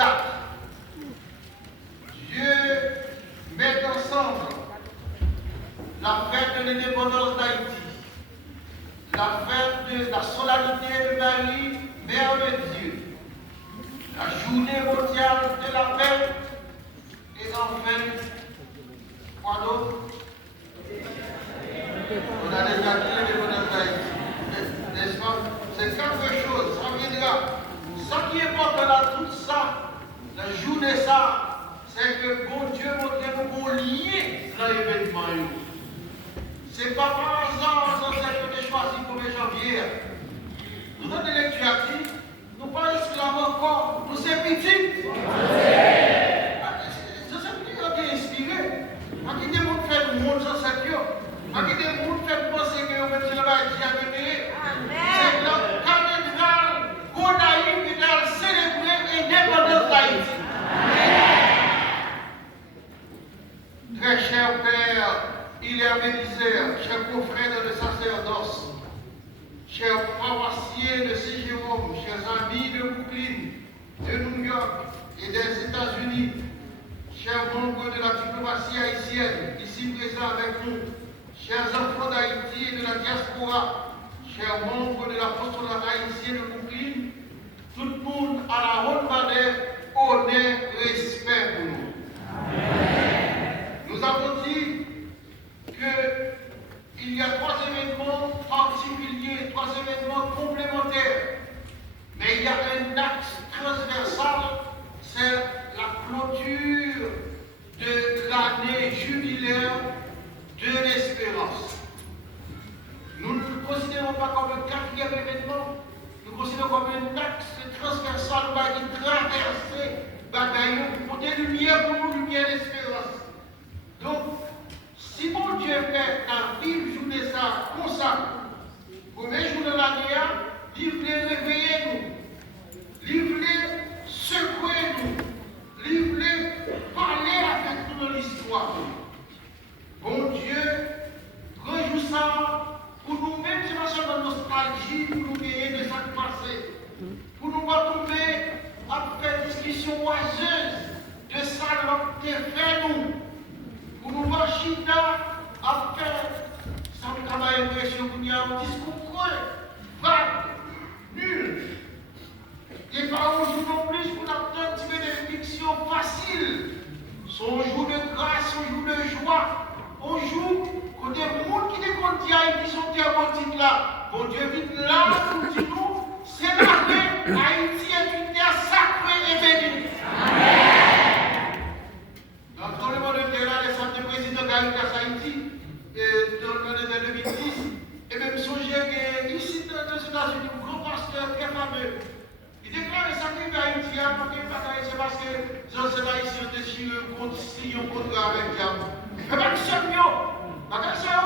date. Dieu met ensemble la fête de l'indépendance d'Haïti, la fête de la solennité de Marie, Mère de Dieu, la journée mondiale de la paix, et enfin, quoi d'autre? On a déjà dit l'indépendance d'Haïti, n'est-ce pas? C'est quelque chose, ça veut dire, ce qui est important dans tout ça, la journée ça, c'est que bon Dieu montre nous qu'on lié dans l'événement. Ce n'est pas par hasard que nous choisi pour le janvier. Nous avons des lectures actives, nous ne sommes pas esclaves encore, nous sommes petits. Je sais plus qui est inspiré. À qui des gens fait le monde sans cette chose. À qui des gens fait penser que même si le bail est jamais c'est la cathédrale Gonaïve qui a célébré l'indépendance d'Haïti. Très cher Père, il est Bénisère, cher confrère de sacerdoce, chers paroissiens de Saint-Jérôme, chers amis de Brooklyn, de New York et des États-Unis, chers membres de la diplomatie haïtienne, ici présents avec nous, chers enfants d'Haïti et de la diaspora, chers membres de l'apostolat haïtien de Brooklyn, tout le monde à la haute valeur, honneur, respect pour nous. Nous avons dit qu'il y a trois événements particuliers, trois événements complémentaires. Mais il y a un axe transversal, c'est la clôture de l'année jubilaire de l'espérance. Nous ne le considérons pas comme un quatrième événement, nous le considérons comme un axe transversal qui traverse bagaille pour porter lumière pour nous, lumière d'espérance. Donc, si mon Dieu fait la vive journée ça, comme ça, premier jour de l'année, il voulait réveiller nous, il voulait secouer nous, il voulait parler avec nous de l'histoire. Bon Dieu, rejoue ça pour nous mettre c'est pas seulement nostalgie, pour nous gagner de ça passé, pour nous pas tomber après discussion oiseuse de ça que tu fait nous. Pour nous voir Chita à faire sans travail impression qu'il y a un discours creux, vague, nul. Et pas un jour non plus pour attendre des bénédictions faciles. Son jour de grâce, son jour de joie. Un jour, quand des gens qui décomptent Haïti sont thermotiques là, bon Dieu vite là pour dire nous, c'est la paix. Haïti est une terre sacrée et bénie. Amen. Dans le tremblement de terre, les centres présidents d'Haïti, dans l'année 2010, et même songez que ici dans les États-Unis, un grand pasteur très fameux, il déclare ça qui va Haïti, c'est parce que les anciens haïtiens déchirent un contrat avec le diable. Mais pas que c'est mieux, pas que c'est